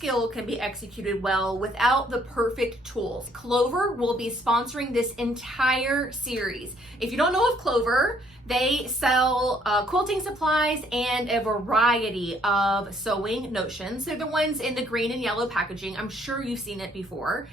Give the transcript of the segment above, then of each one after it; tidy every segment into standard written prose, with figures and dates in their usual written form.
skill can be executed well without the perfect tools. Clover will be sponsoring this entire series. If you don't know of Clover, they sell quilting supplies and a variety of sewing notions. They're the ones in the green and yellow packaging. I'm sure you've seen it before.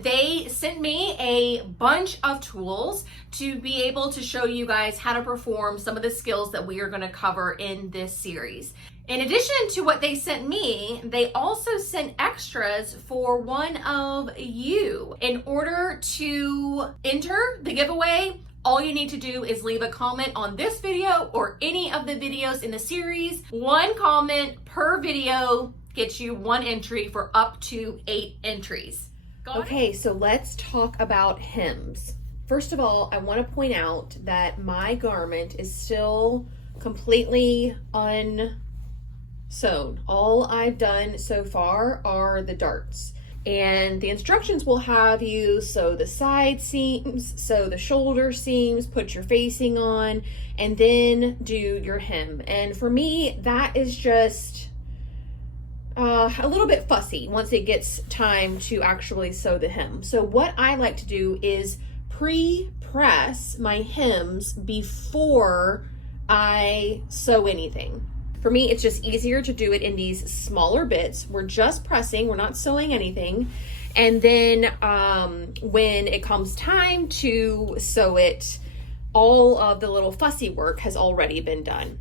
They sent me a bunch of tools to be able to show you guys how to perform some of the skills that we are going to cover in this series. In addition to what they sent me, they also sent extras for one of you. In order to enter the giveaway, all you need to do is leave a comment on this video or any of the videos in the series. One comment per video gets you one entry for up to 8 entries. Okay, so let's talk about hems. First of all, I want to point out that my garment is still completely unsewn. All I've done so far are the darts. And the instructions will have you sew the side seams, sew the shoulder seams, put your facing on, and then do your hem. And for me, that is just a little bit fussy once it gets time to actually sew the hem. So what I like to do is pre-press my hems before I sew anything. For me, it's just easier to do it in these smaller bits. We're just pressing, we're not sewing anything. And then when it comes time to sew it, all of the little fussy work has already been done.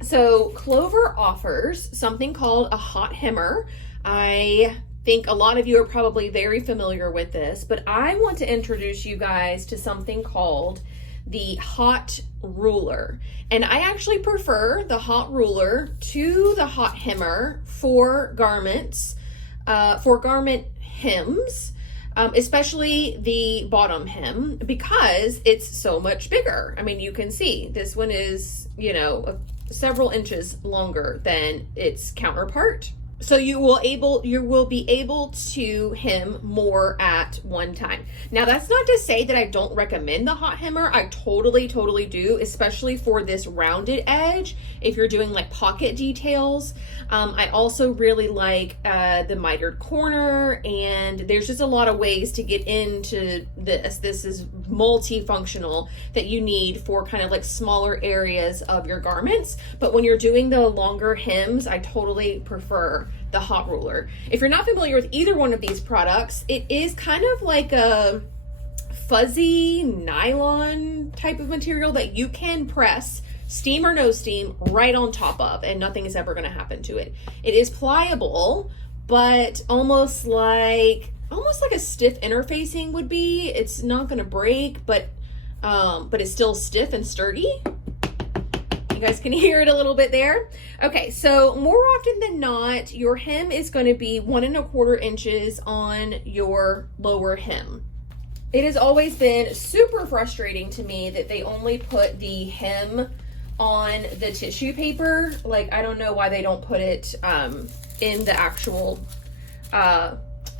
So Clover offers something called a hot hemmer. I think a lot of you are probably very familiar with this, but I want to introduce you guys to something called the hot ruler. And I actually prefer the hot ruler to the hot hemmer for garments, for garment hems, especially the bottom hem, because it's so much bigger. I mean, you can see this one is, you know, several inches longer than its counterpart. So you will be able to hem more at one time. Now, that's not to say that I don't recommend the hot hemmer. I totally do, especially for this rounded edge. If you're doing like pocket details, I also really like the mitered corner, and there's just a lot of ways to get into this. This is multifunctional that you need for kind of like smaller areas of your garments. But when you're doing the longer hems, I totally prefer the hot ruler. If you're not familiar with either one of these products, it is kind of like a fuzzy nylon type of material that you can press, steam or no steam, right on top of, and nothing is ever going to happen to it. It is pliable, but almost like a stiff interfacing would be. It's not going to break, but it's still stiff and sturdy. You guys can hear it a little bit there. Okay, so more often than not, your hem is going to be 1 1/4 inches on your lower hem. It has always been super frustrating to me that they only put the hem on the tissue paper. Like, I don't know why they don't put it in the actual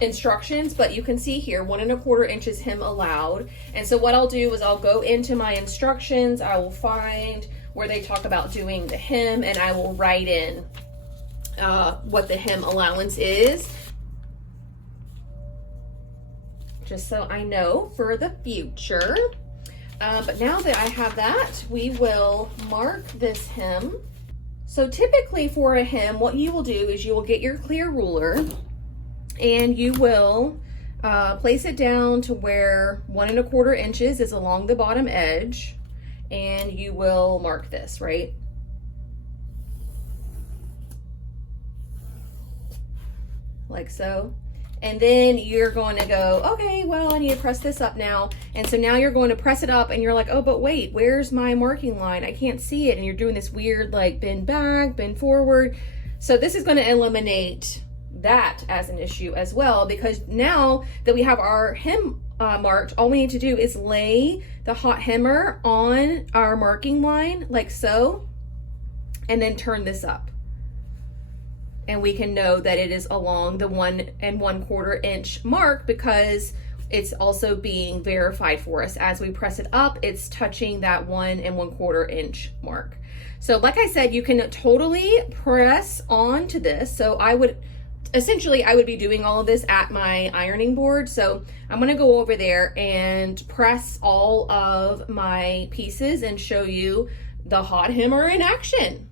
instructions, but you can see here 1 1/4 inches hem allowed. And so what I'll do is I'll go into my instructions, I will find where they talk about doing the hem, and I will write in what the hem allowance is, just so I know for the future. But now that I have that, we will mark this hem. So typically for a hem, what you will do is you will get your clear ruler and you will place it down to where 1 1/4 inches is along the bottom edge, and you will mark this, right? Like so. And then you're going to go, okay, well, I need to press this up now. And so now you're going to press it up and you're like, oh, but wait, where's my marking line? I can't see it. And you're doing this weird, like, bend back, bend forward. So this is going to eliminate that as an issue as well, because now that we have our hem marked, all we need to do is lay the hot hemmer on our marking line like so, and then turn this up. And we can know that it is along the 1 1/4 inch mark, because it's also being verified for us. As we press it up, it's touching that 1 1/4 inch mark. So like I said, you can totally press onto this. So I would essentially I would be doing all of this at my ironing board. So I'm gonna go over there and press all of my pieces and show you the hot hemmer in action.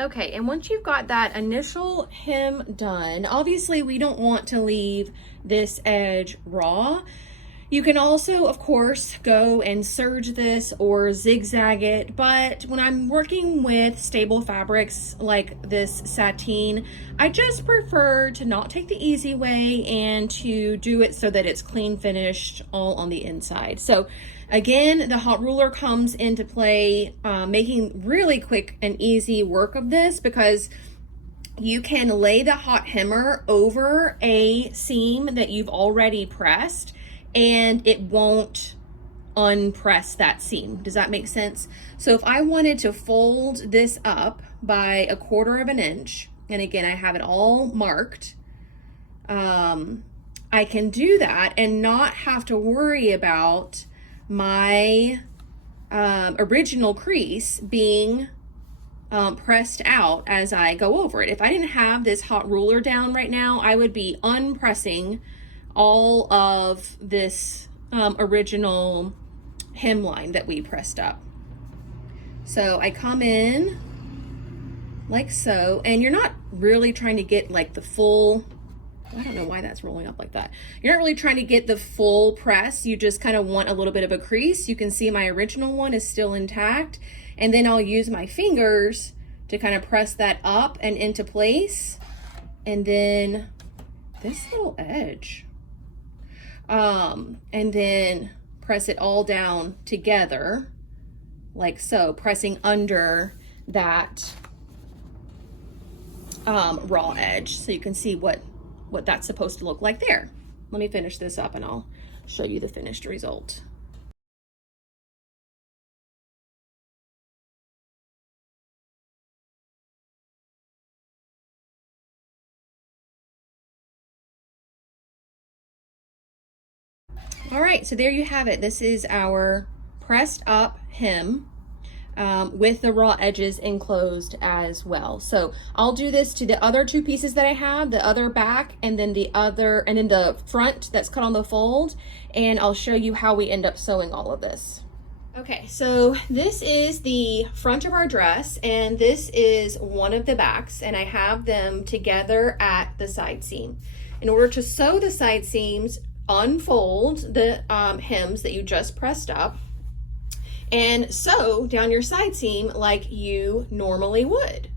Okay, and once you've got that initial hem done, obviously we don't want to leave this edge raw. You can also, of course, go and serge this or zigzag it, but when I'm working with stable fabrics like this sateen, I just prefer to not take the easy way and to do it so that it's clean finished all on the inside. So again, the hot ruler comes into play, making really quick and easy work of this, because you can lay the hot hemmer over a seam that you've already pressed and it won't unpress that seam. Does that make sense? So if I wanted to fold this up by 1/4 of an inch, and again, I have it all marked, I can do that and not have to worry about my original crease being pressed out as I go over it. If I didn't have this hot ruler down right now, I would be unpressing all of this original hemline that we pressed up. So I come in like so, and you're not really trying to get like the full, I don't know why that's rolling up like that. You're not really trying to get the full press. You just kind of want a little bit of a crease. You can see my original one is still intact. And then I'll use my fingers to kind of press that up and into place. And then this little edge. And then press it all down together like so, pressing under that raw edge, so you can see what that's supposed to look like there. Let me finish this up and I'll show you the finished result. All right, so there you have it. This is our pressed up hem with the raw edges enclosed as well. So I'll do this to the other 2 pieces that I have, the other back and then the front that's cut on the fold, and I'll show you how we end up sewing all of this. Okay, so this is the front of our dress and this is one of the backs, and I have them together at the side seam. In order to sew the side seams, unfold the hems that you just pressed up and sew down your side seam like you normally would.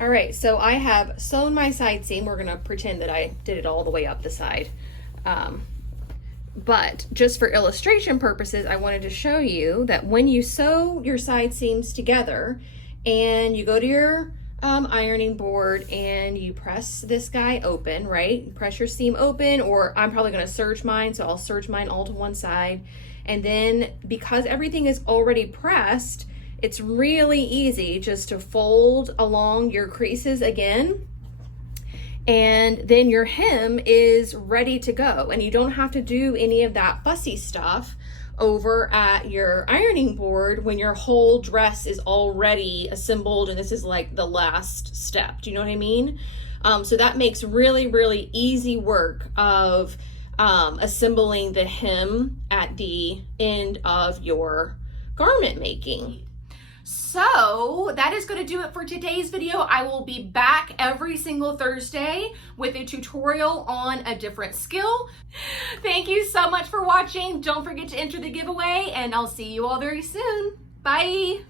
All right, so I have sewn my side seam. We're gonna pretend that I did it all the way up the side. But just for illustration purposes, I wanted to show you that when you sew your side seams together and you go to your ironing board and you press this guy open, right? Press your seam open, or I'm probably gonna serge mine, so I'll serge mine all to one side. And then because everything is already pressed, it's really easy just to fold along your creases again. And then your hem is ready to go. And you don't have to do any of that fussy stuff over at your ironing board when your whole dress is already assembled and this is like the last step. Do you know what I mean? So that makes really, really easy work of assembling the hem at the end of your garment making. So that is going to do it for today's video. I will be back every single Thursday with a tutorial on a different skill. Thank you so much for watching. Don't forget to enter the giveaway, and I'll see you all very soon. Bye.